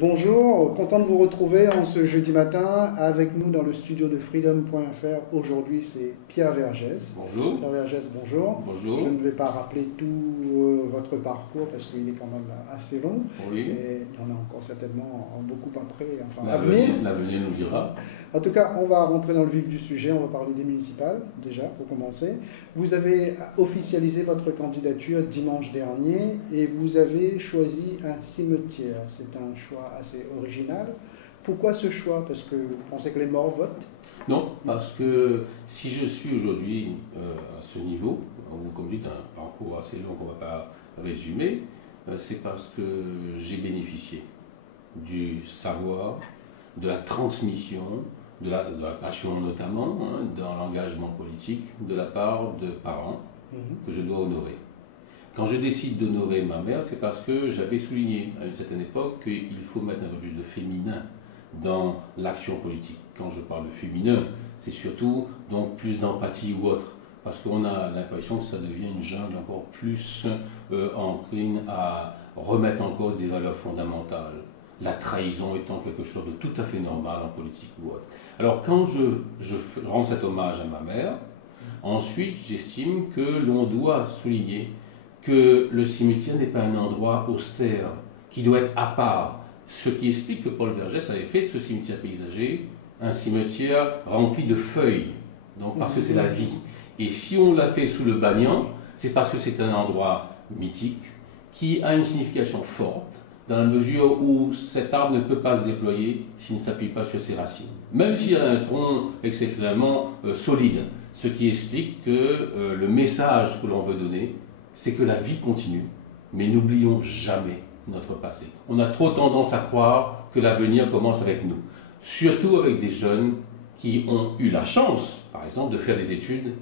Bonjour, content de vous retrouver en ce jeudi matin avec nous dans le studio de freedom.fr. Aujourd'hui, c'est Pierre Vergès. Bonjour. Pierre Vergès, bonjour. Bonjour. Je ne vais pas rappeler tout votre parcours parce qu'il est quand même assez long. Oui. Et il y en a encore certainement beaucoup après, à venir. L'avenir nous dira. En tout cas, on va rentrer dans le vif du sujet. On va parler des municipales, déjà, pour commencer. Vous avez officialisé votre candidature dimanche dernier et vous avez choisi un cimetière. C'est un choix assez original. Pourquoi ce choix? Parce que vous pensez que les morts votent? Non, parce que si je suis aujourd'hui à ce niveau, ou comme dites, un parcours assez long qu'on ne va pas résumer, c'est parce que j'ai bénéficié du savoir, de la transmission, de la passion notamment, dans l'engagement politique, de la part de parents que je dois honorer. Quand je décide d'honorer ma mère, c'est parce que j'avais souligné à une certaine époque qu'il faut mettre un peu plus de féminin dans l'action politique. Quand je parle de féminin, c'est surtout donc plus d'empathie ou autre, parce qu'on a l'impression que ça devient une jungle encore plus encline à remettre en cause des valeurs fondamentales. La trahison étant quelque chose de tout à fait normal en politique ou autre. Alors quand je rends cet hommage à ma mère, ensuite j'estime que l'on doit souligner que le cimetière n'est pas un endroit austère, qui doit être à part. Ce qui explique que Paul Vergès avait fait de ce cimetière paysager un cimetière rempli de feuilles, donc parce que c'est la vie. Et si on l'a fait sous le banyan, c'est parce que c'est un endroit mythique, qui a une signification forte, dans la mesure où cet arbre ne peut pas se déployer s'il ne s'appuie pas sur ses racines. Même s'il a un tronc exceptionnellement solide, ce qui explique que le message que l'on veut donner, c'est que la vie continue, mais n'oublions jamais notre passé. On a trop tendance à croire que l'avenir commence avec nous, surtout avec des jeunes qui ont eu la chance, par exemple, de faire des études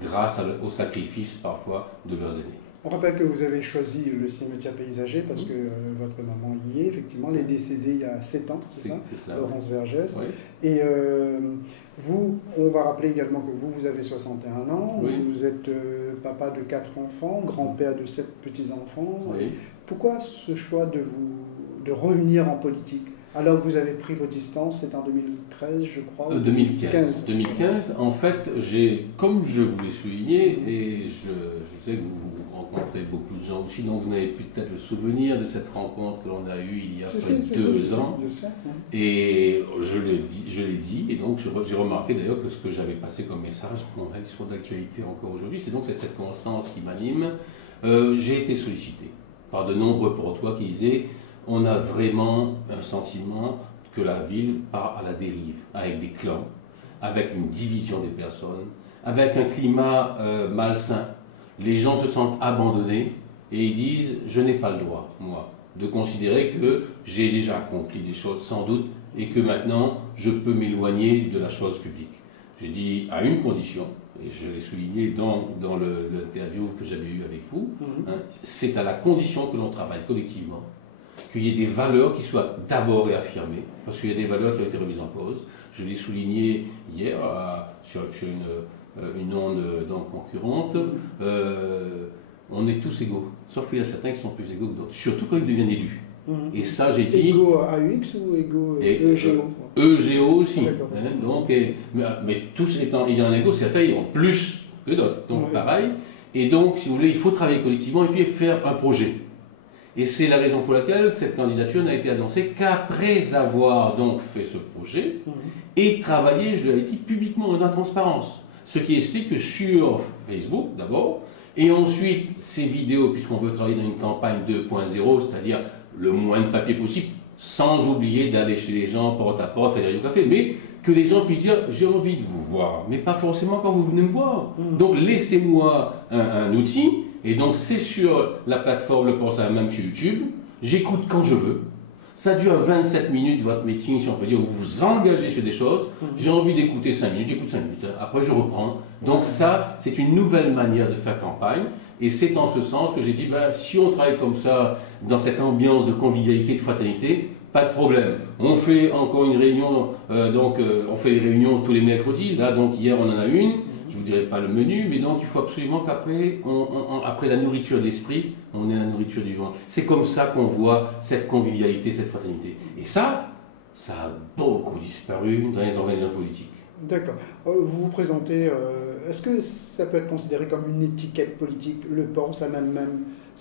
grâce au sacrifice parfois de leurs aînés. On rappelle que vous avez choisi le cimetière paysager parce que votre maman y est, effectivement. Elle est décédée il y a 7 ans, c'est ça, Laurence Vergès. Oui. Et vous, on va rappeler également que vous avez 61 ans, oui. Vous êtes papa de 4 enfants, grand-père de 7 petits-enfants. Oui. Pourquoi ce choix de revenir en politique? Alors que vous avez pris vos distances, c'est en 2013, je crois. 2015. 2015, en fait, comme je vous l'ai souligné, et je sais que vous rencontrez beaucoup de gens aussi, donc vous n'avez plus peut-être le souvenir de cette rencontre que l'on a eue il y a près de 2 ans. Et je l'ai dit, et donc j'ai remarqué d'ailleurs que ce que j'avais passé comme message, ils sont d'actualité encore aujourd'hui, c'est donc cette constance qui m'anime. J'ai été sollicité par de nombreux porte-voix qui disaient: on a vraiment un sentiment que la ville part à la dérive, avec des clans, avec une division des personnes, avec un climat malsain. Les gens se sentent abandonnés et ils disent: je n'ai pas le droit, moi, de considérer que j'ai déjà accompli des choses sans doute et que maintenant je peux m'éloigner de la chose publique. J'ai dit à une condition, et je l'ai souligné dans l'interview que j'avais eue avec vous, c'est à la condition que l'on travaille collectivement, qu'il y ait des valeurs qui soient d'abord réaffirmées, parce qu'il y a des valeurs qui ont été remises en cause. Je l'ai souligné hier sur une onde donc concurrente. On est tous égaux, sauf qu'il y a certains qui sont plus égaux que d'autres, surtout quand ils deviennent élus. Et ça, j'ai dit... Égaux AUX ou égaux EGO? EGO aussi. Donc, mais tous étant ayant un égaux, certains y ont plus que d'autres. Donc pareil. Et donc, si vous voulez, il faut travailler collectivement et puis faire un projet. Et c'est la raison pour laquelle cette candidature n'a été annoncée qu'après avoir donc fait ce projet et travaillé, je l'avais dit, publiquement dans la transparence. Ce qui explique que sur Facebook d'abord, et ensuite ces vidéos, puisqu'on veut travailler dans une campagne 2.0, c'est-à-dire le moins de papier possible, sans oublier d'aller chez les gens porte à porte, faire du café, mais que les gens puissent dire: j'ai envie de vous voir, mais pas forcément quand vous venez me voir. Donc laissez-moi un outil. Et donc c'est sur la plateforme Le Port Saint-Même sur YouTube, j'écoute quand je veux, ça dure 27 minutes votre meeting, si on peut dire, où vous vous engagez sur des choses, j'ai envie d'écouter 5 minutes, j'écoute 5 minutes, après je reprends. Donc ça, c'est une nouvelle manière de faire campagne, et c'est en ce sens que j'ai dit, si on travaille comme ça, dans cette ambiance de convivialité, de fraternité, pas de problème. On fait encore une réunion, on fait des réunions tous les mercredis, là donc hier on en a une. Je je ne vous dirai pas le menu, mais donc il faut absolument qu'après, après la nourriture de l'esprit, on ait la nourriture du ventre. C'est comme ça qu'on voit cette convivialité, cette fraternité. Et ça a beaucoup disparu dans les organisations politiques. D'accord. Vous vous présentez, est-ce que ça peut être considéré comme une étiquette politique, le port, ça même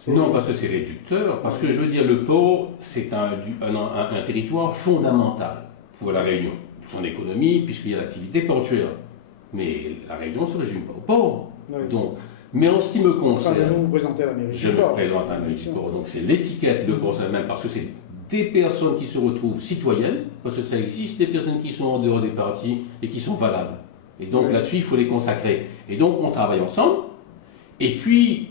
Non, parce que c'est réducteur, parce que je veux dire, le port, c'est un territoire fondamental pour la Réunion, son économie, puisqu'il y a l'activité portuaire. Mais la Réunion ne se résume pas au port. Oui. Donc, mais en ce qui me concerne, vous vous présentez à la mairie je du port. me présente à la mairie du port, donc c'est l'étiquette, le port elle-même, parce que c'est des personnes qui se retrouvent citoyennes, parce que ça existe, des personnes qui sont en dehors des partis et qui sont valables. Et donc là-dessus, il faut les consacrer. Et donc, on travaille ensemble, et puis,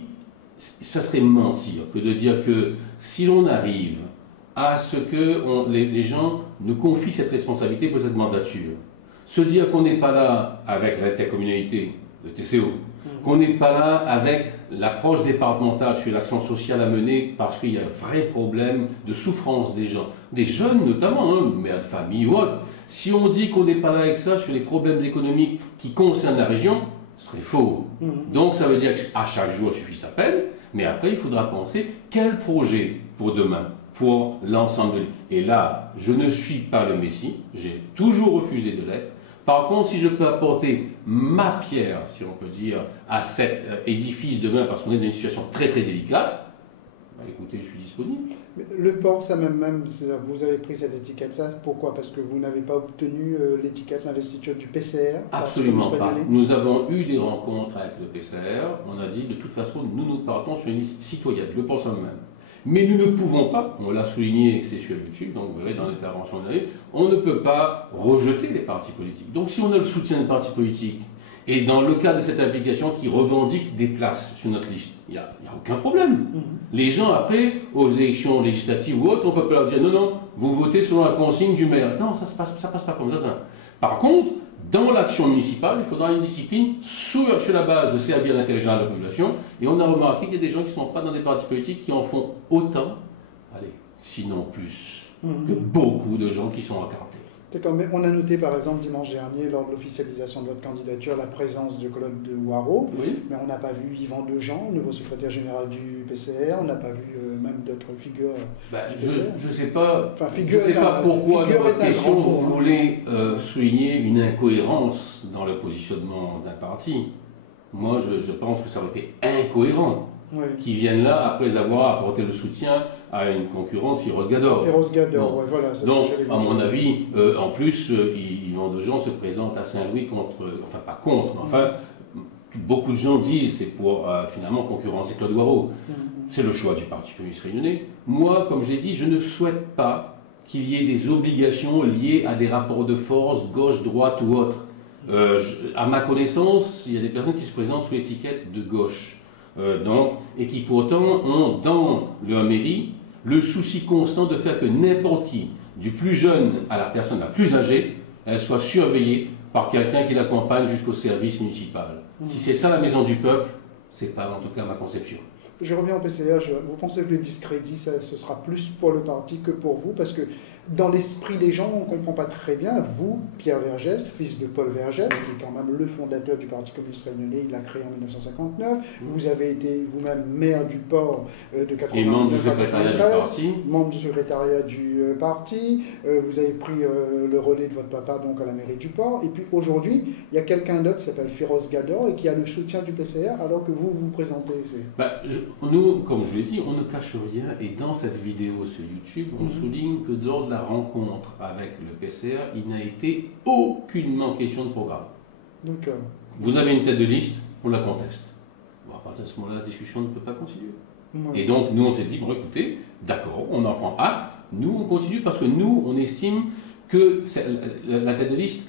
ça serait mentir que de dire que si l'on arrive à ce que les gens nous confient cette responsabilité pour cette mandature, se dire qu'on n'est pas là avec l'intercommunalité, le TCO, qu'on n'est pas là avec l'approche départementale sur l'action sociale à mener parce qu'il y a un vrai problème de souffrance des gens, des jeunes notamment, hein, mères de famille ou autres. Si on dit qu'on n'est pas là avec ça sur les problèmes économiques qui concernent la région, ce serait faux. Donc ça veut dire qu'à chaque jour suffit sa peine, mais après il faudra penser quel projet pour demain, pour l'ensemble de l'île. Et là, je ne suis pas le Messie, j'ai toujours refusé de l'être. Par contre, si je peux apporter ma pierre, si on peut dire, à cet édifice demain, parce qu'on est dans une situation très très délicate, bah, écoutez, je suis disponible. Mais le port, ça même vous avez pris cette étiquette-là, pourquoi? Parce que vous n'avez pas obtenu l'étiquette, l'investiture du PCR? Absolument pas. Nous avons eu des rencontres avec le PCR, on a dit de toute façon, nous partons sur une liste citoyenne, le port ça même. Mais nous ne pouvons pas, on l'a souligné, c'est sur YouTube, donc vous verrez dans l'intervention de l'année, on ne peut pas rejeter les partis politiques. Donc si on a le soutien des partis politiques, et dans le cas de cette application qui revendique des places sur notre liste, il n'y a aucun problème. Les gens, après, aux élections législatives ou autres, on ne peut pas leur dire non, non, vous votez selon la consigne du maire. Non, ça passe pas comme ça. Par contre, dans l'action municipale, il faudra une discipline sur la base de servir l'intérêt général de la population. Et on a remarqué qu'il y a des gens qui ne sont pas dans des partis politiques qui en font autant, allez, sinon plus, que beaucoup de gens qui sont encartés. D'accord, mais on a noté par exemple dimanche dernier, lors de l'officialisation de votre candidature, la présence de Claude de Waro, mais on n'a pas vu Yvan Dejean, nouveau secrétaire général du PCR, on n'a pas vu même d'autres figures du PCR. Je ne sais pas, pourquoi dans votre question vous voulez souligner une incohérence dans le positionnement d'un parti. Moi, je pense que ça aurait été incohérent qu'ils viennent là après avoir apporté le soutien à une concurrente, Firoz Gador. Firoz Gador, ouais, voilà. Donc, à mon avis, en plus, Yvan Dejean se présente à Saint-Louis enfin pas contre, mais enfin, beaucoup de gens disent c'est pour finalement concurrencer Claude Waro. C'est le choix du Parti communiste réunionnais. Moi, comme j'ai dit, je ne souhaite pas qu'il y ait des obligations liées à des rapports de force, gauche, droite ou autre. À ma connaissance, il y a des personnes qui se présentent sous l'étiquette de gauche. Et qui pourtant ont dans leur mairie le souci constant de faire que n'importe qui, du plus jeune à la personne la plus âgée, elle soit surveillée par quelqu'un qui l'accompagne jusqu'au service municipal. Si c'est ça la maison du peuple, c'est pas en tout cas ma conception. Je reviens au PCA, vous pensez que le discrédit, ce sera plus pour le parti que pour vous? Parce que dans l'esprit des gens, on ne comprend pas très bien. Vous, Pierre Vergès, fils de Paul Vergès, qui est quand même le fondateur du Parti communiste réunionnais, il l'a créé en 1959. Vous avez été vous-même maire du port de 89 et membre du secrétariat du parti. Membre du secrétariat du parti. Vous avez pris le relais de votre papa donc à la mairie du port. Et puis aujourd'hui, il y a quelqu'un d'autre qui s'appelle Firoz Gador et qui a le soutien du PCR alors que vous vous présentez. Nous, comme je l'ai dit, on ne cache rien. Et dans cette vidéo sur YouTube, on souligne que lors de la rencontre avec le PCR, il n'a été aucunement question de programme. Vous avez une tête de liste, on la conteste. Bon, à partir de ce moment-là, la discussion ne peut pas continuer. Et donc, nous, on s'est dit, bon, écoutez, d'accord, on en prend acte. Nous, on continue parce que nous, on estime que la tête de liste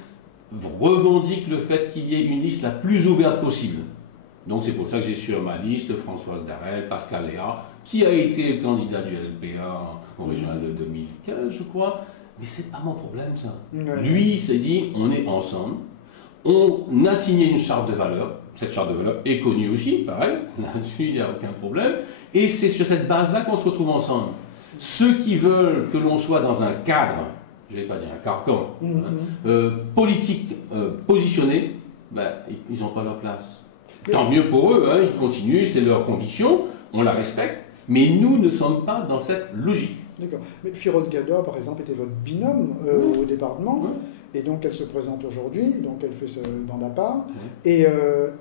revendique le fait qu'il y ait une liste la plus ouverte possible. Donc c'est pour ça que j'ai sur ma liste Françoise Darel, Pascal Léa, qui a été le candidat du LPA au régional de 2015, je crois. Mais c'est pas mon problème, ça. Lui, il s'est dit, on est ensemble, on a signé une charte de valeurs. Cette charte de valeurs est connue aussi, pareil, là-dessus, il n'y a aucun problème. Et c'est sur cette base-là qu'on se retrouve ensemble. Ceux qui veulent que l'on soit dans un cadre, je ne vais pas dire un carcan, politique positionné, ben, ils n'ont pas leur place. Tant mieux pour eux, hein, ils continuent, c'est leur conviction, on la respecte, mais nous ne sommes pas dans cette logique. D'accord. Mais Firoz Gador, par exemple, était votre binôme au département, et donc elle se présente aujourd'hui, donc elle fait ce mandat part. Et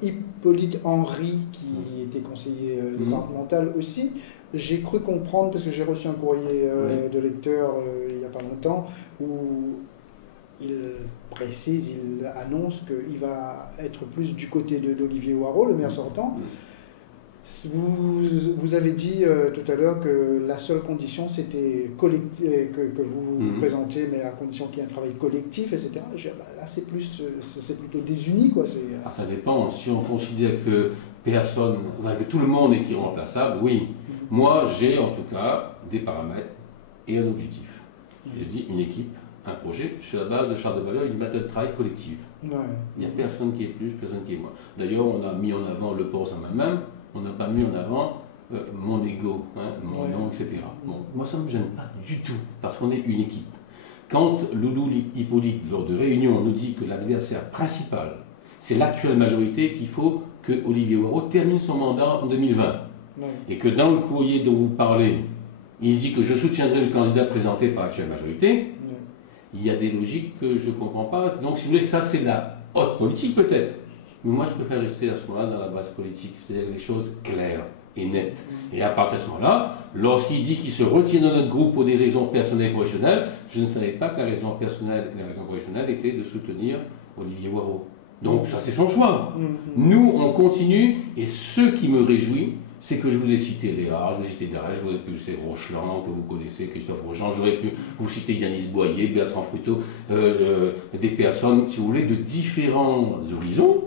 Hippolyte Henry, qui était conseiller départemental aussi, j'ai cru comprendre, parce que j'ai reçu un courrier de lecteur il n'y a pas longtemps, où il précise, il annonce qu'il va être plus du côté d'Olivier Hoareau, le maire sortant. Vous avez dit tout à l'heure que la seule condition c'était que vous vous présentez, mais à condition qu'il y ait un travail collectif, etc. Là c'est plutôt désuni, quoi. Ça dépend. Si on considère que personne, que tout le monde est irremplaçable, oui. Moi j'ai en tout cas des paramètres et un objectif. J'ai dit une équipe, un projet sur la base de charte de valeur et d'une méthode de travail collective. Il n'y a personne qui est plus, personne qui est moins. D'ailleurs on a mis en avant le port en moi-même. On n'a pas mis en avant mon ego, hein, mon nom, etc. Bon, moi, ça ne me gêne pas du tout, parce qu'on est une équipe. Quand Loulou Hippolyte, lors de réunion, nous dit que l'adversaire principal, c'est l'actuelle majorité, qu'il faut que Olivier Hoareau termine son mandat en 2020, et que dans le courrier dont vous parlez, il dit que je soutiendrai le candidat présenté par l'actuelle majorité, il y a des logiques que je ne comprends pas. Donc, si vous voulez, ça, c'est la haute politique, peut-être. Mais moi, je préfère rester à ce moment-là dans la base politique, c'est-à-dire des choses claires et nettes. Et à partir de ce moment-là, lorsqu'il dit qu'il se retient de notre groupe pour des raisons personnelles et professionnelles, je ne savais pas que la raison personnelle et la raison professionnelle était de soutenir Olivier Hoareau. Donc ça, c'est son choix. Nous, on continue, et ce qui me réjouit, c'est que je vous ai cité Léa, je vous ai cité Darès, je vous ai pu citer Rocheland, que vous connaissez, Christophe Rochon, j'aurais pu vous citer Yanis Boyer, Bertrand Fruteau, des personnes, si vous voulez, de différents horizons,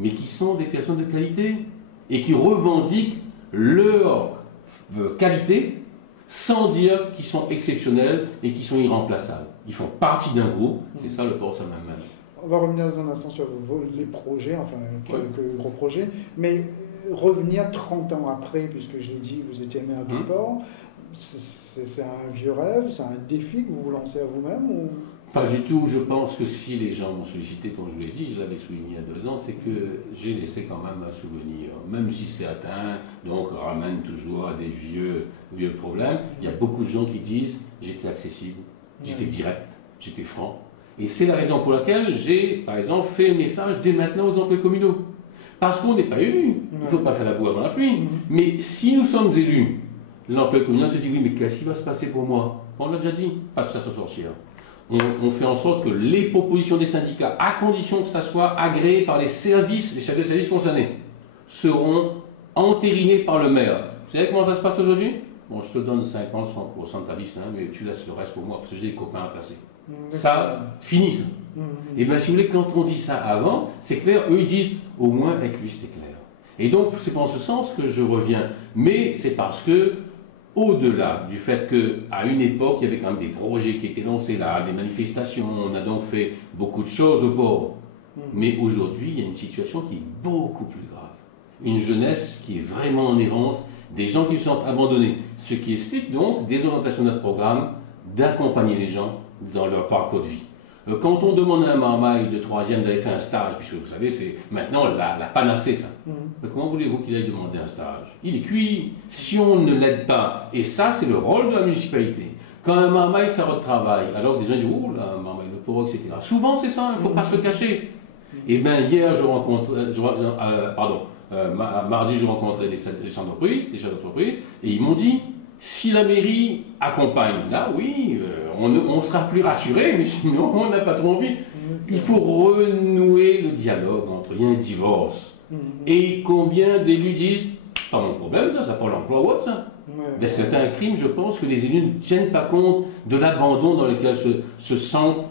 mais qui sont des personnes de qualité et qui revendiquent leur qualité sans dire qu'ils sont exceptionnels et qu'ils sont irremplaçables. Ils font partie d'un groupe, c'est ça le port ça même. On va revenir dans un instant sur les projets, enfin quelques gros projets, mais revenir 30 ans après, puisque je l'ai dit, vous étiez maire du port, c'est un vieux rêve, c'est un défi que vous vous lancez à vous-même ou... Pas du tout. Je pense que si les gens m'ont sollicité, comme je vous l'ai dit, je l'avais souligné il y a 2 ans, c'est que j'ai laissé quand même un souvenir. Même si c'est atteint, donc ramène toujours à des vieux problèmes. Il y a beaucoup de gens qui disent j'étais accessible, j'étais direct, j'étais franc. Et c'est la raison pour laquelle j'ai, par exemple, fait le message dès maintenant aux emplois communaux. Parce qu'on n'est pas élu. Il ne faut pas faire la boue avant la pluie. Mais si nous sommes élus, l'emploi communal se dit oui, mais qu'est-ce qui va se passer pour moi? On l'a déjà dit, pas de chasse aux sorcières. On fait en sorte que les propositions des syndicats, à condition que ça soit agréé par les services, les chefs de service concernés, seront entérinées par le maire. Vous savez comment ça se passe aujourd'hui? Bon, je te donne 50, 100% de ta liste, hein, mais tu laisses le reste pour moi, parce que j'ai des copains à placer. Ça, fini ça. Et bien, si vous voulez, quand on dit ça avant, c'est clair, eux ils disent, au moins avec lui c'était clair. Et donc, c'est en ce sens que je reviens. Mais c'est parce que, au-delà du fait qu'à une époque, il y avait quand même des projets qui étaient lancés là, des manifestations, on a donc fait beaucoup de choses au port. Mais aujourd'hui, il y a une situation qui est beaucoup plus grave. Une jeunesse qui est vraiment en errance, des gens qui se sont abandonnés. Ce qui explique donc des orientations de notre programme d'accompagner les gens dans leur parcours de vie. Quand on demande à un marmaille de 3e d'aller faire un stage, puisque vous savez, c'est maintenant la panacée, ça. Mais comment voulez-vous qu'il aille demander un stage? Il est cuit. Si on ne l'aide pas, et ça, c'est le rôle de la municipalité. Quand un marmaille fait votre travail, alors des gens disent, oh là, un marmaille, le pauvre, etc. Souvent, c'est ça, il ne faut pas se le cacher. Et bien, hier, mardi, je rencontrais des chefs d'entreprise, et ils m'ont dit, si la mairie accompagne, là, oui, on sera plus rassuré, mais sinon, on n'a pas trop envie. Il faut renouer le dialogue entre, il y a un divorce. Et combien d'élus disent, pas mon problème, ça pas l'emploi ou autre, ça. Mais c'est un crime, je pense, que les élus ne tiennent pas compte de l'abandon dans lequel se sentent.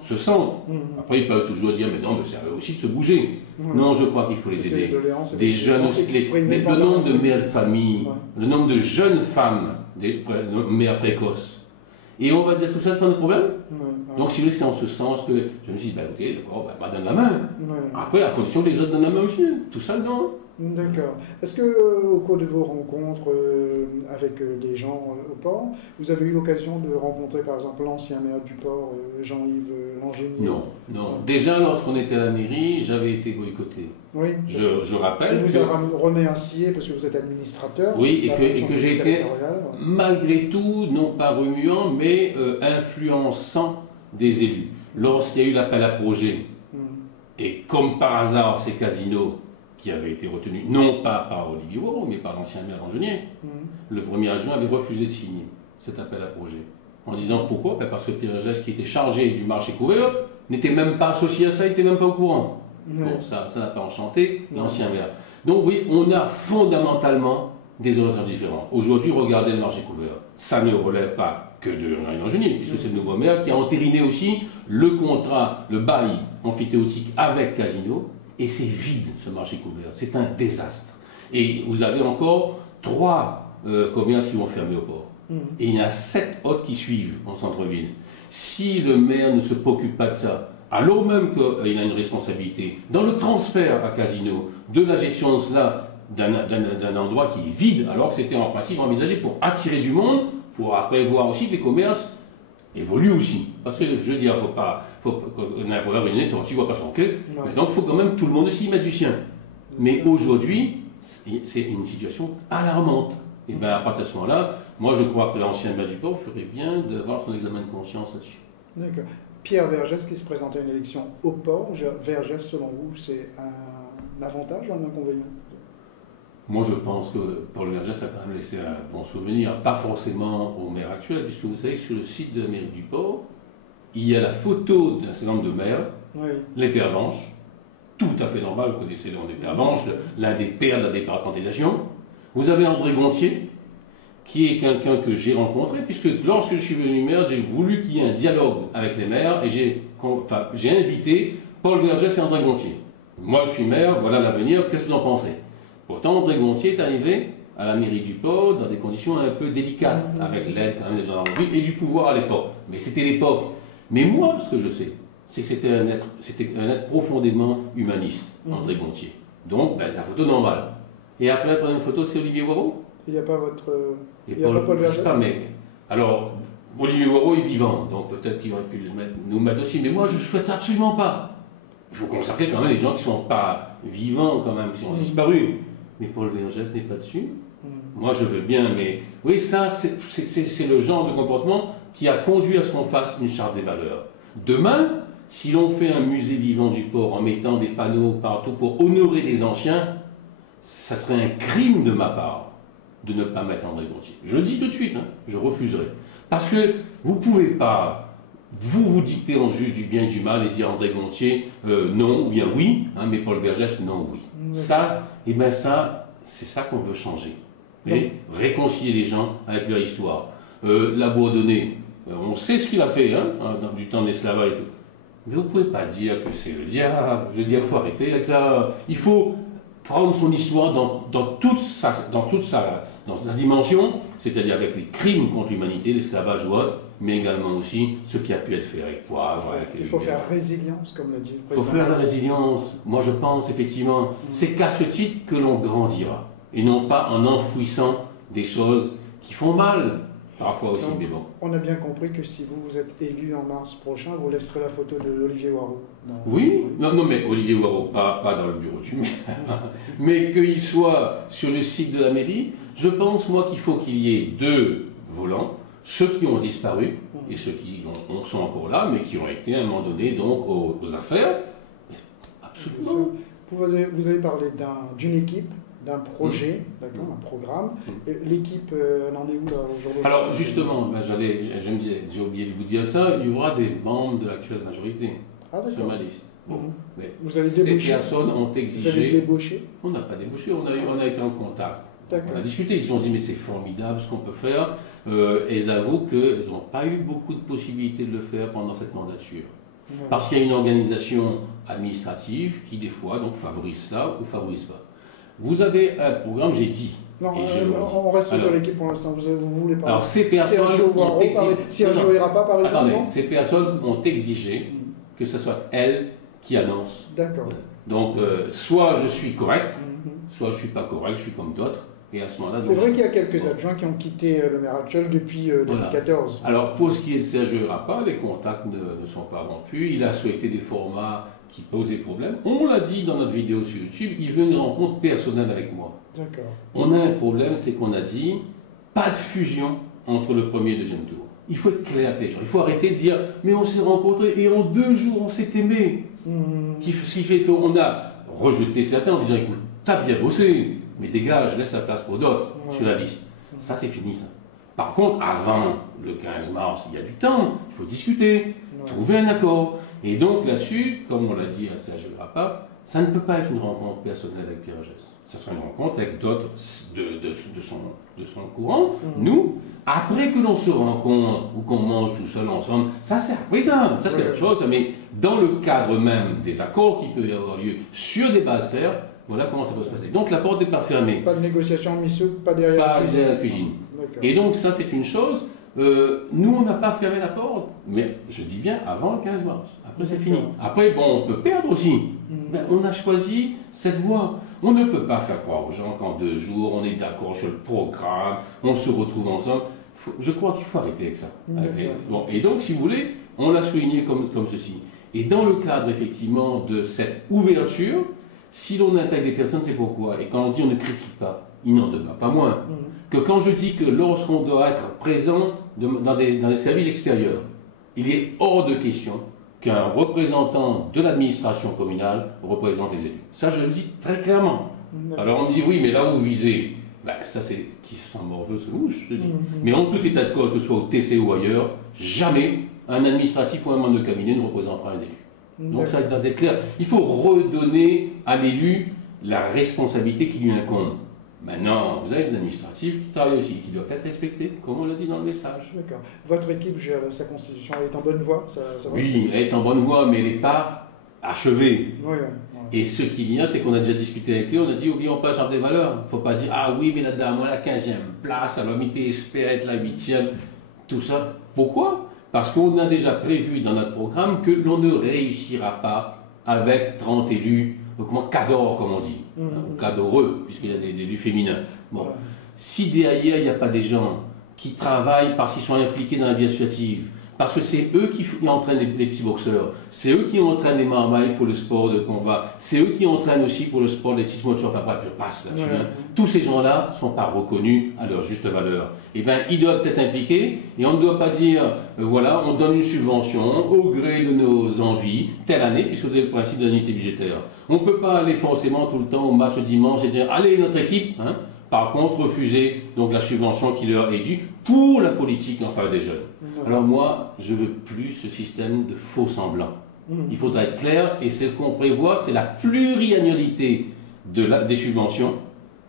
Après, ils peuvent toujours dire, mais non, mais ça veut aussi de se bouger. Non, je crois qu'il faut les aider. Des jeunes aussi, le nombre de mères de famille, le nombre de jeunes femmes, des mères précoces. Et on va dire tout ça, c'est pas notre problème. Donc, si vous voulez, c'est en ce sens que je me suis dit, bah, ok, d'accord, bah, donne la main. Après, à condition que les autres donnent la main aussi. Tout ça, non. D'accord. Est-ce que au cours de vos rencontres avec des gens au port, vous avez eu l'occasion de rencontrer par exemple l'ancien maire du port, Jean-Yves Langenier? Non, non. Déjà, lorsqu'on était à la mairie, j'avais été boycotté. Oui. Je rappelle vous avez remercié parce que vous êtes administrateur. Oui, et que j'ai été, malgré tout, non pas remuant, mais influençant des élus. Lorsqu'il y a eu l'appel à projet, et comme par hasard, ces casinos qui avaient été retenus, non pas par Olivier Warreau, mais par l'ancien maire Langenier, le 1er adjoint avait refusé de signer cet appel à projet. En disant pourquoi? Parce que Pierre Vergès, qui était chargé du marché couvert, n'était même pas associé à ça, il n'était même pas au courant. Bon, ça n'a pas enchanté l'ancien maire. Donc oui, on a fondamentalement des orientations différentes. Aujourd'hui, regardez le marché couvert. Ça ne relève pas que de Jean-Yves Langenier, puisque c'est le nouveau maire qui a entériné aussi le contrat, le bail amphithéotique avec Casino, et c'est vide ce marché couvert. C'est un désastre. Et vous avez encore 3 commerces qui vont fermer au port. Et il y en a 7 autres qui suivent en centre-ville. Si le maire ne se préoccupe pas de ça, alors même qu'il a une responsabilité dans le transfert à Casino de la gestion de cela, d'un endroit qui est vide, alors que c'était en principe envisagé pour attirer du monde, pour après voir aussi que les commerces évoluent aussi. Parce que je veux dire, il ne faut pas, on a un une tortue, tu ne vois pas son queue, donc il faut quand même tout le monde aussi mettre du sien. Mais aujourd'hui, c'est une situation alarmante. Et bien à partir de ce moment-là, moi je crois que l'ancien maire du port ferait bien d'avoir son examen de conscience là-dessus. D'accord. Pierre Vergès qui se présente à une élection au port, Vergès selon vous, c'est un avantage ou un inconvénient? Moi je pense que Paul Vergès a quand même laissé un bon souvenir, pas forcément au maire actuel, puisque vous savez que sur le site de la mairie du port, il y a la photo d'un certain nombre de maires, les Pervenches, tout à fait normal, vous connaissez le nom des Pervenches, l'un des pères de la départementisation. Vous avez André Gontier, qui est quelqu'un que j'ai rencontré, puisque lorsque je suis venu maire, j'ai voulu qu'il y ait un dialogue avec les maires, et j'ai invité Paul Vergès et André Gontier. Moi je suis maire, voilà l'avenir, qu'est-ce que vous en pensez? Pourtant André Gontier est arrivé à la mairie du port dans des conditions un peu délicates, avec l'aide quand même des gendarmeries et du pouvoir à l'époque. Mais c'était l'époque. Mais moi, ce que je sais, c'est que c'était un être profondément humaniste, André Gontier. Donc, la photo normale. Et après la troisième photo, c'est Olivier Warreau. Il n'y a pas votre... Il n'y a pas Paul Vergès. Je sais pas, mais... Alors, Olivier Warreau est vivant, donc peut-être qu'il aurait pu nous mettre aussi. Mais moi, je ne souhaite absolument pas. Il faut consacrer quand même les gens qui ne sont pas vivants, quand même, qui ont disparu. Mais Paul Vergès n'est pas dessus. Moi, je veux bien, mais... Oui, ça, c'est le genre de comportement qui a conduit à ce qu'on fasse une charte des valeurs. Demain, si l'on fait un musée vivant du port en mettant des panneaux partout pour honorer les anciens, ça serait un crime de ma part de ne pas mettre André Gontier. Je le dis tout de suite, hein, je refuserai. Parce que vous ne pouvez pas vous dicter en juge du bien et du mal et dire André Gontier non ou bien oui, hein, mais Paul Vergès non oui. Ça, et bien ça, c'est ça qu'on veut changer. Et réconcilier les gens avec leur histoire. L'abandonner, on sait ce qu'il a fait hein, du temps de l'esclavage et tout. Mais vous ne pouvez pas dire que c'est le diable. Je veux dire, il faut arrêter avec ça. Il faut prendre son histoire dans toute sa dimension, c'est-à-dire avec les crimes contre l'humanité, l'esclavage ou autre, mais également aussi ce qui a pu être fait avec Poivre. Il faut faire résilience, comme l'a dit le président. Il faut faire la résilience. Moi, je pense effectivement, c'est qu'à ce titre que l'on grandira, et non pas en enfouissant des choses qui font mal. Parfois aussi, donc, mais bon. On a bien compris que si vous êtes élu en mars prochain, vous laisserez la photo de Olivier Warreau. Oui, non, mais Olivier Warreau, pas dans le bureau du maire, mais qu'il soit sur le site de la mairie. Je pense, moi, qu'il faut qu'il y ait 2 volants, ceux qui ont disparu et ceux qui sont encore là, mais qui ont été à un moment donné donc aux affaires. Absolument. Vous avez parlé d'une équipe, d'un projet, d'accord, un programme. L'équipe, elle en est où là aujourd'hui? Alors justement, j'ai oublié de vous dire ça, il y aura des membres de l'actuelle majorité sur ma liste. Bon, mais vous avez débauché. Ces personnes ont exigé. Vous avez débauché? On n'a pas débauché, on a été en contact. On a discuté, ils ont dit mais c'est formidable ce qu'on peut faire. Et ils avouent qu'ils n'ont pas eu beaucoup de possibilités de le faire pendant cette mandature. Parce qu'il y a une organisation administrative qui des fois donc favorise ça ou favorise pas. Vous avez un programme, j'ai dit. Non, on reste sur l'équipe pour l'instant. Vous voulez pas. Alors ces personnes ont exigé. Sergio ira pas par exemple. Attendez, ces personnes ont exigé que ce soit elle qui annonce. D'accord. Donc, soit je suis correct, soit je ne suis pas correct, je suis comme d'autres. Et à ce moment-là... C'est vrai qu'il y a quelques adjoints qui ont quitté le maire actuel depuis 2014. Voilà. Alors, pour ce qui est de Serge Rapa, les contacts ne sont pas rompus. Il a souhaité des formats qui posaient problème. On l'a dit dans notre vidéo sur YouTube, il veut une rencontre personnelle avec moi. D'accord. On a un problème, c'est qu'on a dit, pas de fusion entre le premier et le deuxième tour. Il faut être clair avec les gens. Il faut arrêter de dire, mais on s'est rencontrés et en 2 jours, on s'est aimé. Ce qui fait qu'on a rejeté certains en disant, écoute, t'as bien bossé, mais dégage, laisse la place pour d'autres sur la liste. Ça, c'est fini, ça. Par contre, avant le 15 mars, il y a du temps, il faut discuter, trouver un accord. Et donc là-dessus, comme on l'a dit à Serge Rapa, ça ne peut pas être une rencontre personnelle avec Pierre Gess. Ça sera une rencontre avec d'autres de son courant. Nous, après que l'on se rencontre ou qu'on mange tout seul ensemble, ça c'est après ça c'est autre chose. Mais dans le cadre même des accords qui peuvent avoir lieu sur des bases claires, voilà comment ça peut se passer. Donc la porte n'est pas fermée. Pas de négociation en mission, pas derrière la cuisine. Derrière la cuisine. Et donc ça c'est une chose. Nous on n'a pas fermé la porte, mais je dis bien avant le 15 mars. Après c'est fini. Après bon on peut perdre aussi. Mais on a choisi cette voie. On ne peut pas faire croire aux gens qu'en 2 jours on est d'accord sur le programme, on se retrouve ensemble. Je crois qu'il faut arrêter avec ça. Bon, et donc si vous voulez, on l'a souligné comme ceci. Et dans le cadre effectivement de cette ouverture, si l'on intègre des personnes, c'est pourquoi. Et quand on dit on ne critique pas, il n'en demeure pas moins. Que quand je dis que lorsqu'on doit être présent dans des services extérieurs, il est hors de question qu'un représentant de l'administration communale représente les élus. Ça, je le dis très clairement. Alors on me dit, oui, mais là où vous visez, ben, ça c'est qui se sent morveux se mouche, je dis. Mais en tout état de cause, que ce soit au TC ou ailleurs, jamais un administratif ou un membre de cabinet ne représentera un élu. Donc ça doit être clair. Il faut redonner à l'élu la responsabilité qui lui incombe. Maintenant, vous avez des administratifs qui travaillent aussi, qui doivent être respectés, comme on l'a dit dans le message. D'accord. Votre équipe gère sa constitution, elle est en bonne voie Oui, elle est en bonne voie, mais elle n'est pas achevée. Et ce qu'il y a, c'est qu'on a déjà discuté avec eux, on a dit, oublions pas la charte des valeurs. Il ne faut pas dire, ah oui, mais la dame, la 15e place, alors Mité espère être la 8e, tout ça. Pourquoi? Parce qu'on a déjà prévu dans notre programme que l'on ne réussira pas avec 30 élus, cadors comme on dit, ou cadoreux, puisqu'il y a des élus féminins. Bon. Si derrière il n'y a pas des gens qui travaillent parce qu'ils sont impliqués dans la vie associative, parce que c'est eux qui entraînent les petits boxeurs, c'est eux qui entraînent les marmailles pour le sport de combat, c'est eux qui entraînent aussi pour le sport des petits mots de enfin bref, je passe là-dessus. Tous ces gens-là ne sont pas reconnus à leur juste valeur. Eh bien, ils doivent être impliqués et on ne doit pas dire, voilà, on donne une subvention au gré de nos envies, telle année, puisque vous avez le principe de l'unité budgétaire. On ne peut pas aller forcément tout le temps au match dimanche et dire, allez, notre équipe, hein. Par contre, refuser donc la subvention qui leur est due pour la politique en faveur des jeunes. Alors moi, je ne veux plus ce système de faux semblants. Il faudra être clair, et ce qu'on prévoit, c'est la pluriannualité des subventions,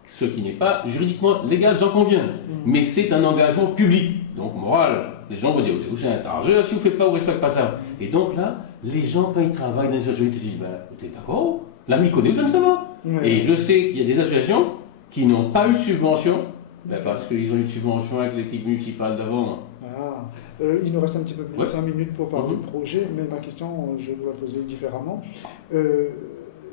ce qui n'est pas juridiquement légal, j'en conviens. Mais c'est un engagement public, donc moral. Les gens vont dire, vous c'est un targeur, si vous ne faites pas, vous ne respectez pas ça. Et donc là, les gens, quand ils travaillent dans les associations, ils disent, t'es d'accord, l'ami connaît, vous ça va. Et je sais qu'il y a des associations qui n'ont pas eu de subvention, parce qu'ils ont eu de subvention avec l'équipe municipale d'avant. Il nous reste un petit peu plus de 5 minutes pour parler du projet, mais ma question, je dois la poser différemment.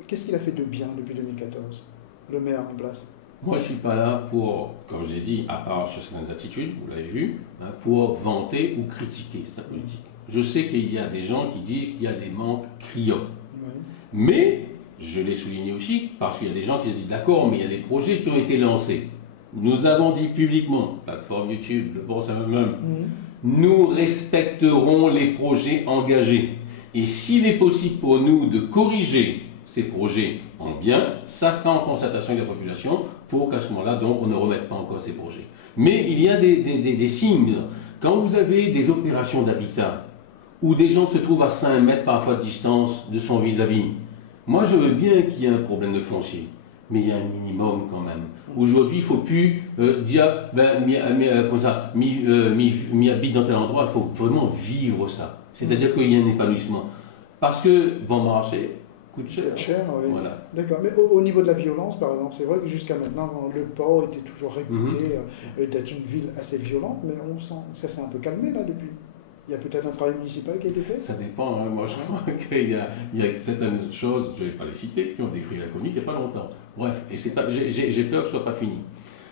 Qu'est-ce qu'il a fait de bien depuis 2014, le maire en place? Moi, je ne suis pas là pour, comme j'ai dit, à part sur certaines attitudes, vous l'avez vu, pour vanter ou critiquer sa politique. Je sais qu'il y a des gens qui disent qu'il y a des manques criants. Mais je l'ai souligné aussi parce qu'il y a des gens qui se disent d'accord, mais il y a des projets qui ont été lancés. Nous avons dit publiquement, plateforme YouTube, le bon ça même, nous respecterons les projets engagés. Et s'il est possible pour nous de corriger ces projets en bien, ça sera en concertation avec la population pour qu'à ce moment-là, donc, on ne remette pas encore ces projets. Mais il y a des signes. Quand vous avez des opérations d'habitat où des gens se trouvent à 5 mètres parfois de distance de son vis-à-vis, moi, je veux bien qu'il y ait un problème de foncier, mais il y a un minimum quand même. Aujourd'hui, il ne faut plus dire, m'y habite dans tel endroit, il faut vraiment vivre ça. C'est-à-dire qu'il y a un épanouissement. Parce que bon marché coûte cher. Oui. Voilà. D'accord. Mais au niveau de la violence, par exemple, c'est vrai que jusqu'à maintenant, le port était toujours réputé d'être une ville assez violente, mais on sent ça s'est un peu calmé là depuis. Il y a peut-être un travail municipal qui a été fait? Ça dépend. Hein. Moi, je crois qu'il y a certaines choses, je ne vais pas les citer, qui ont défrayé la chronique il n'y a pas longtemps. Bref, et j'ai peur que ce ne soit pas fini.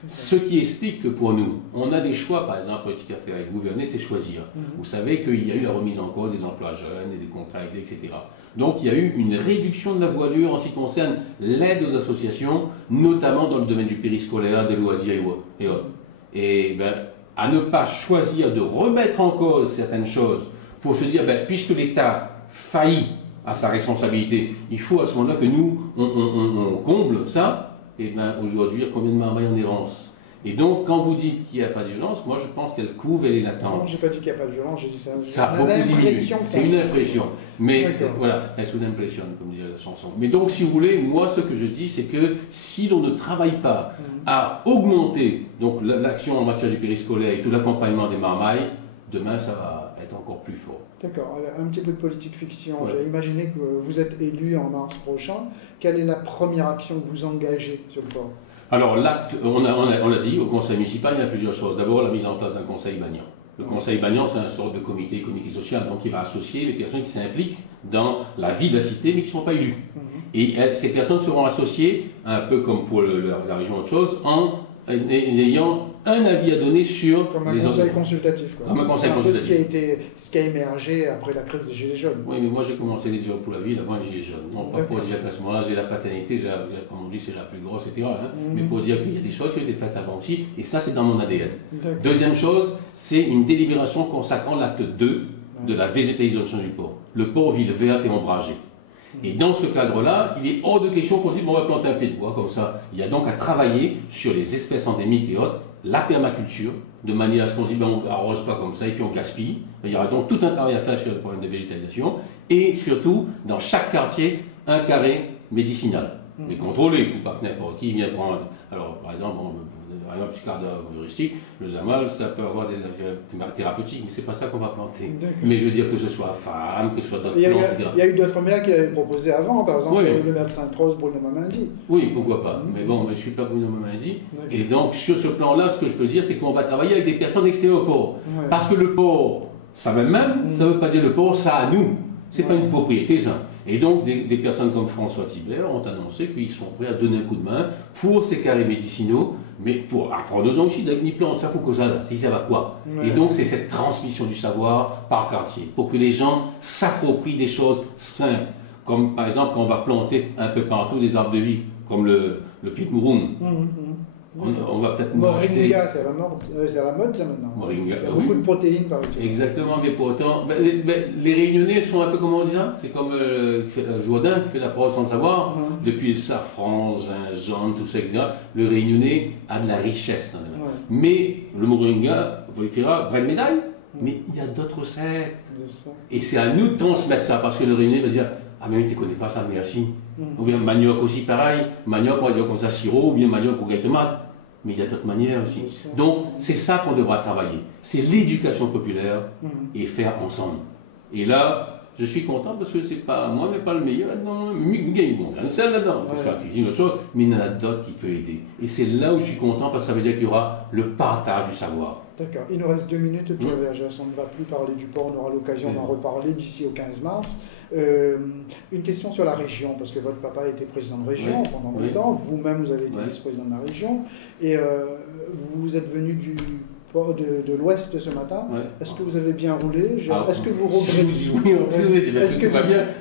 Ce qui explique que pour nous, on a des choix, par exemple, politique à faire et gouverner, c'est choisir. Vous savez qu'il y a eu la remise en cause des emplois jeunes et des contrats aidés, etc. Donc il y a eu une réduction de la voilure en ce qui concerne l'aide aux associations, notamment dans le domaine du périscolaire, des loisirs et autres. Et ben, à ne pas choisir de remettre en cause certaines choses pour se dire, ben, puisque l'État faillit à sa responsabilité, il faut à ce moment-là que nous, on comble ça. Et bien aujourd'hui, il y a combien de marmailles en errance? Et donc, quand vous dites qu'il n'y a pas de violence, moi je pense qu'elle couve, elle est latente. Non, je n'ai pas dit qu'il n'y a pas de violence, j'ai dit ça. Ça a beaucoup diminué. C'est une impression. Mais voilà, elle nous impressionne, comme disait la chanson. Mais donc, si vous voulez, moi ce que je dis, c'est que si l'on ne travaille pas à augmenter l'action en matière du périscolaire et tout l'accompagnement des marmailles, demain ça va être encore plus fort. D'accord, un petit peu de politique fiction. Ouais. J'ai imaginé que vous êtes élu en mars prochain. Quelle est la première action que vous engagez sur le port? Alors là, on l'a dit, au conseil municipal, il y a plusieurs choses. D'abord, la mise en place d'un conseil bagnant. Le conseil bagnant, c'est une sorte de comité économique et social, donc il va associer les personnes qui s'impliquent dans la vie de la cité, mais qui ne sont pas élues. Et ces personnes seront associées, un peu comme pour la région autre chose, en ayant un avis à donner sur comme un conseil consultatif. Quoi. Comme un conseil consultatif. Ce qui a émergé après la crise des Gilets jaunes. Oui, mais moi j'ai commencé les dialogues pour la ville avant les Gilets jaunes. Non pas pour dire qu'à ce moment-là j'ai la paternité, comme on dit c'est la plus grosse, etc. Hein, mais pour dire qu'il y a des choses qui ont été faites avant aussi, et ça c'est dans mon ADN. Deuxième chose, c'est une délibération consacrant l'acte 2 de la végétalisation du port. Le port ville verte et ombragée. Et dans ce cadre-là, il est hors de question qu'on dise bon, on va planter un pied de bois comme ça. Il y a donc à travailler sur les espèces endémiques et autres, la permaculture, de manière à ce qu'on dit ben, on n'arrose pas comme ça et puis on gaspille. Il y aura donc tout un travail à faire sur le problème de végétalisation et surtout, dans chaque quartier, un carré médicinal. Mais contrôlé, pas que n'importe qui vient prendre. Alors, par exemple, un petit quart d'heure heuristique, le zamal, ça peut avoir des effets thérapeutiques, mais c'est pas ça qu'on va planter. Mais je veux dire que ce soit femme, que ce soit d'autres plantes, etc. Il y a eu d'autres maires qui l'avaient proposé avant, par exemple le maire de Sainte-Rose, Bruno Mamandi. Oui, pourquoi pas. Mais bon, je ne suis pas Bruno Mamandi. Et donc, sur ce plan-là, ce que je peux dire, c'est qu'on va travailler avec des personnes extérieures au port. Parce que le port, ça même, ça ne veut pas dire le port, ça à nous. C'est pas une propriété, ça. Et donc, des personnes comme François Thibert ont annoncé qu'ils sont prêts à donner un coup de main pour ces carrés médicinaux, mais pour apprendre aux gens aussi d'agni plantes, ça faut que ça va quoi. Et donc, c'est cette transmission du savoir par quartier, pour que les gens s'approprient des choses simples, comme par exemple quand on va planter un peu partout des arbres de vie, comme le pied de mouroum. On va peut-être Moringa, c'est à la mode ça maintenant. Moringa, il y a beaucoup de protéines par exemple. Exactement, mais pour autant, les Réunionnais sont un peu comme on dit ça. C'est comme Jourdain qui fait la prose sans le savoir. Depuis le safran, gingembre, tout ça, etc. Le Réunionnais a de la richesse. Mais le Moringa proliféra, vraie médaille, mais il y a d'autres recettes. Et c'est à nous de transmettre ça, parce que le Réunionnais va dire ah mais tu ne connais pas ça, merci. Ou bien manioc aussi pareil, manioc on va dire comme ça sirop, ou bien manioc ou tomate. Mais il y a d'autres manières aussi. Donc c'est ça qu'on devra travailler. C'est l'éducation populaire et faire ensemble. Et là, je suis content parce que c'est pas moi, mais pas le meilleur là-dedans. Il gagne bon grain de sel là-dedans. Parce que cuisine autre chose, mais il y en a d'autres qui peuvent aider. Et c'est là où je suis content parce que ça veut dire qu'il y aura le partage du savoir. D'accord. Il nous reste 2 minutes, Pierre Vergès. On ne va plus parler du port, on aura l'occasion d'en reparler d'ici au 15 mars. Une question sur la région, parce que votre papa était président de région pendant longtemps, vous-même vous avez été vice-président de la région, et vous êtes venu du port de l'Ouest ce matin. Est-ce que vous avez bien roulé? Est-ce que vous regrettez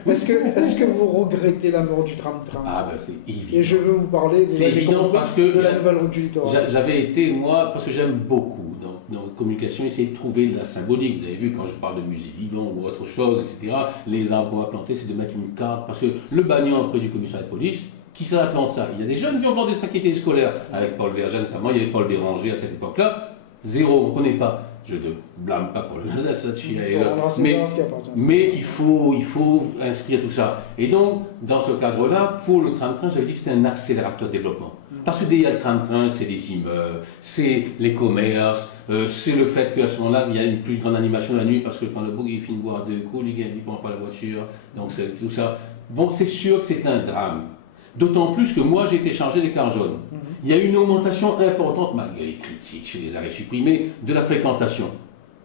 Est-ce que vous regrettez la mort du tram-train? Ah ben c'est évident. Et je veux vous parler de la nouvelle route du littoral. J'avais été, moi, parce que j'aime beaucoup dans la communication, essayer de trouver de la symbolique. Vous avez vu, quand je parle de musée vivant ou autre chose, etc., les arbres qu'on va planter, c'est de mettre une carte, parce que le bagnon auprès du commissariat de police, qui ça plante ça? Il y a des jeunes qui ont planté ça qui étaient scolaires, avec Paul Vergès notamment, il y avait Paul Béranger à cette époque-là, zéro, on ne connaît pas. Je ne blâme pas Paul Vergès, mais il faut inscrire tout ça. Et donc, dans ce cadre-là, pour le tram-train, j'avais dit que c'était un accélérateur de développement. Parce que derrière le tram-train, c'est les immeubles, c'est les commerces, c'est le fait qu'à ce moment-là, il y a une plus grande animation la nuit, parce que quand le bouc finit de boire 2 coups, il ne prend pas la voiture, donc c'est tout ça. Bon, c'est sûr que c'est un drame. D'autant plus que moi, j'ai été chargé des cars jaunes. Il y a eu une augmentation importante, malgré les critiques sur les arrêts supprimés, de la fréquentation.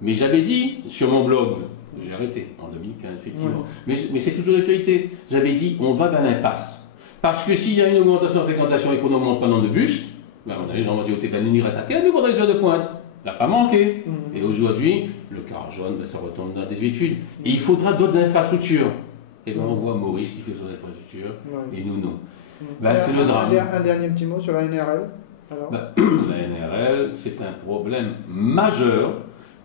Mais j'avais dit sur mon blog, j'ai arrêté en 2015 effectivement, mais c'est toujours d'actualité, j'avais dit on va vers l'impasse. Parce que s'il y a une augmentation de fréquentation et qu'on n'augmente pas le nombre de bus, ben on a les gens vont dire au Tépan, nous attaquer à nouveau dans les heures de pointe. Ça n'a pas manqué. Et aujourd'hui, le car jaune, ben, ça retombe dans des études. Et il faudra d'autres infrastructures. Et bien on voit Maurice qui fait son infrastructure, et nous non. Ben, c'est le drame. Un dernier petit mot sur la NRL alors ben, la NRL, c'est un problème majeur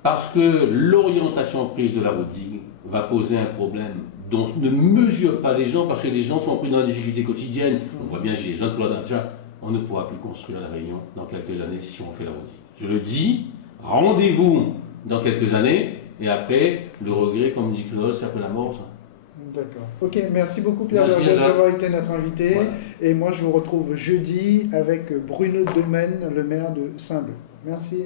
parce que l'orientation prise de la route digue va poser un problème dont ne mesurent pas les gens parce que les gens sont pris dans la difficulté quotidienne. On voit bien, j'ai les jeunes on ne pourra plus construire la Réunion dans quelques années si on fait la route digue. Je le dis, rendez-vous dans quelques années et après, le regret, comme dit Claude, c'est après la mort. Ça. D'accord. Ok, merci beaucoup Pierre Vergès d'avoir été notre invité. Voilà. Et moi, je vous retrouve jeudi avec Bruno Domaine, le maire de Saint-Leu. Merci.